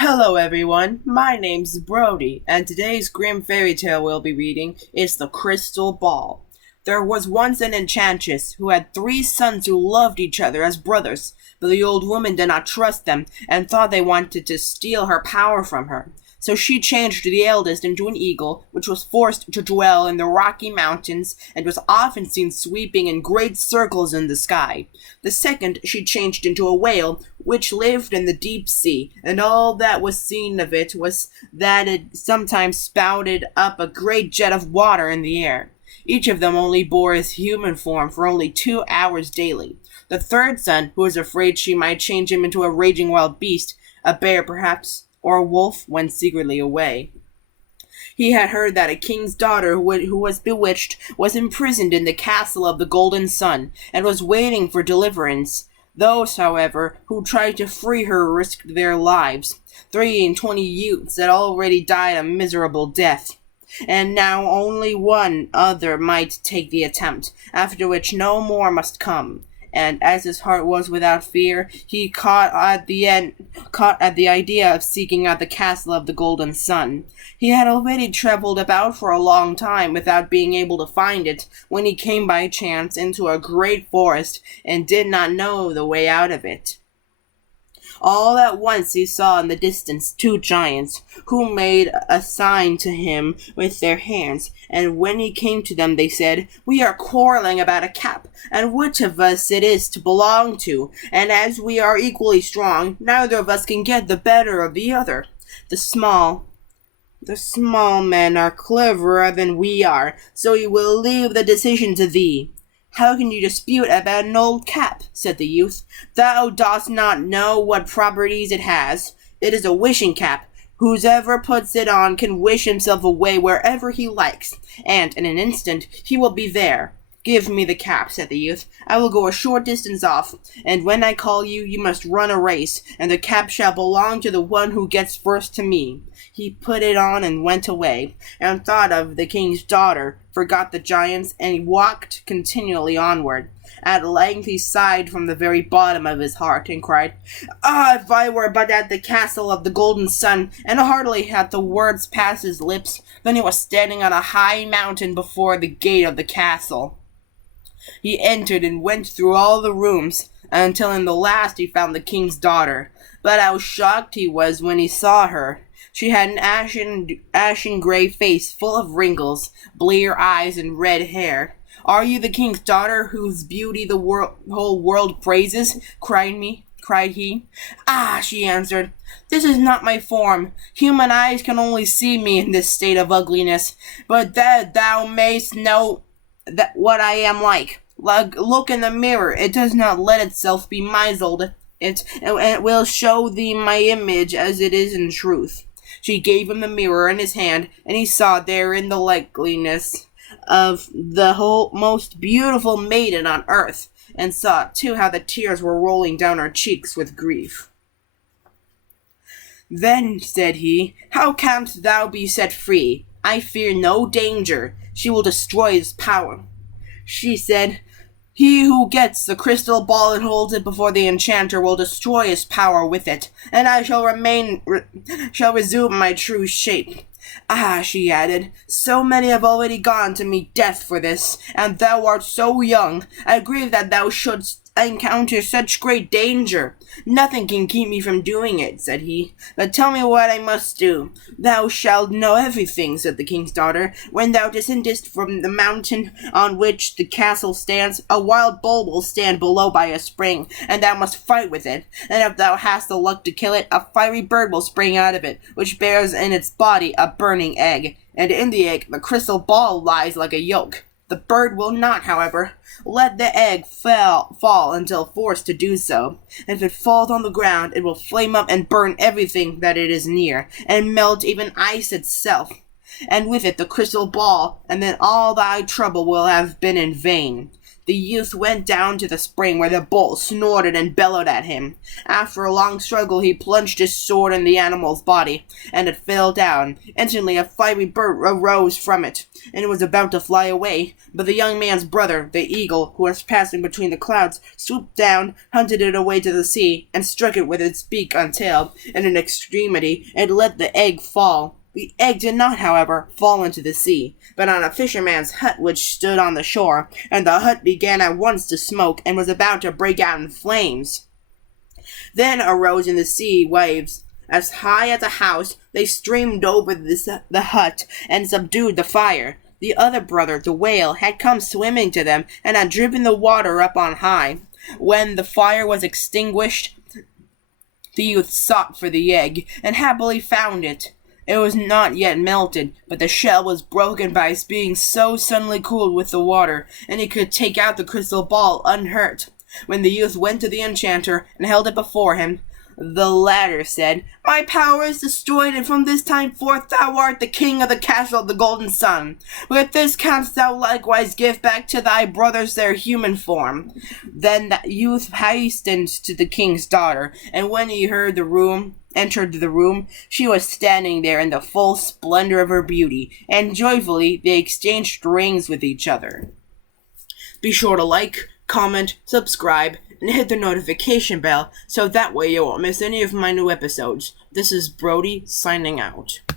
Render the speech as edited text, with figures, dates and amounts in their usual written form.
Hello everyone, my name's Brody, and today's Grimm fairy tale we'll be reading is The Crystal Ball. There was once an enchantress who had 3 sons who loved each other as brothers, but the old woman did not trust them and thought they wanted to steal her power from her. So she changed the eldest into an eagle, which was forced to dwell in the Rocky Mountains and was often seen sweeping in great circles in the sky. The second she changed into a whale, which lived in the deep sea, and all that was seen of it was that it sometimes spouted up a great jet of water in the air. Each of them only bore his human form for only 2 hours daily. The third son, who was afraid she might change him into a raging wild beast, a bear perhaps, or a wolf, went secretly away. He had heard that a king's daughter who was bewitched was imprisoned in the castle of the Golden Sun, and was waiting for deliverance. Those, however, who tried to free her risked their lives. 23 youths had already died a miserable death, and now only one other might take the attempt, after which no more must come. And as his heart was without fear, he caught at the idea of seeking out the castle of the Golden Sun. He had already travelled about for a long time without being able to find it, when he came by chance into a great forest, and did not know the way out of it. All at once he saw in the distance 2 giants, who made a sign to him with their hands, and when he came to them they said, "We are quarreling about a cap, and which of us it is to belong to, and as we are equally strong, neither of us can get the better of the other. The small men are cleverer than we are, so we will leave the decision to thee." "How can you dispute about an old cap?" said the youth. "Thou dost not know what properties it has. It is a wishing cap. Whoever puts it on can wish himself away wherever he likes, and in an instant he will be there." "Give me the cap," said the youth. "I will go a short distance off, and when I call you, you must run a race, and the cap shall belong to the one who gets first to me." He put it on and went away, and thought of the king's daughter, forgot the giants, and he walked continually onward. At length he sighed from the very bottom of his heart, and cried, "Ah, if I were but at the castle of the Golden Sun!" And hardly had the words passed his lips, than he was standing on a high mountain before the gate of the castle. He entered and went through all the rooms, until in the last he found the king's daughter. But how shocked he was when he saw her! She had an ashen gray face full of wrinkles, blear eyes, and red hair. "Are you the king's daughter whose beauty the whole world praises?" cried he. "Ah," she answered, "this is not my form. Human eyes can only see me in this state of ugliness, but that thou mayst know what I am like. Look in the mirror. It does not let itself be misled. It will show thee my image as it is in truth." She gave him the mirror in his hand, and he saw therein the likeness of the most beautiful maiden on earth, and saw, too, how the tears were rolling down her cheeks with grief. Then said he, "How canst thou be set free? I fear no danger. She will destroy his power." She said, "He who gets the crystal ball and holds it before the enchanter will destroy his power with it, and I shall resume my true shape." "Ah," she added, "so many have already gone to meet death for this, and thou art so young. I grieve that thou shouldst encounter such great danger." "Nothing can keep me from doing it," said he, "but tell me what I must do." "Thou shalt know everything," said the king's daughter. "When thou descendest from the mountain on which the castle stands, a wild bull will stand below by a spring, and thou must fight with it. And if thou hast the luck to kill it, a fiery bird will spring out of it, which bears in its body a burning egg, and in the egg the crystal ball lies like a yolk. The bird will not, however, let the egg fall until forced to do so. If it falls on the ground, it will flame up and burn everything that it is near, and melt even ice itself, and with it the crystal ball, and then all thy trouble will have been in vain. The youth went down to the spring where the bull snorted and bellowed at him. After a long struggle, he plunged his sword in the animal's body, and it fell down. Instantly a fiery bird arose from it, and was about to fly away. But the young man's brother, the eagle, who was passing between the clouds, swooped down, hunted it away to the sea, and struck it with its beak and tail, and in extremity it let the egg fall. The egg did not, however, fall into the sea, but on a fisherman's hut which stood on the shore, and the hut began at once to smoke, and was about to break out in flames. Then arose in the sea waves, as high as a house. They streamed over the hut, and subdued the fire. The other brother, the whale, had come swimming to them, and had driven the water up on high. When the fire was extinguished, the youth sought for the egg, and happily found it. It was not yet melted, but the shell was broken by its being so suddenly cooled with the water, and he could take out the crystal ball unhurt. When the youth went to the enchanter and held it before him, the latter said, "My power is destroyed, and from this time forth thou art the king of the castle of the golden sun. With this canst thou likewise give back to thy brothers their human form." Then the youth hastened to the king's daughter, and when he entered the room, she was standing there in the full splendor of her beauty, and joyfully they exchanged rings with each other. Be sure to like, comment, subscribe, and hit the notification bell so that way you won't miss any of my new episodes. This is Brody signing out.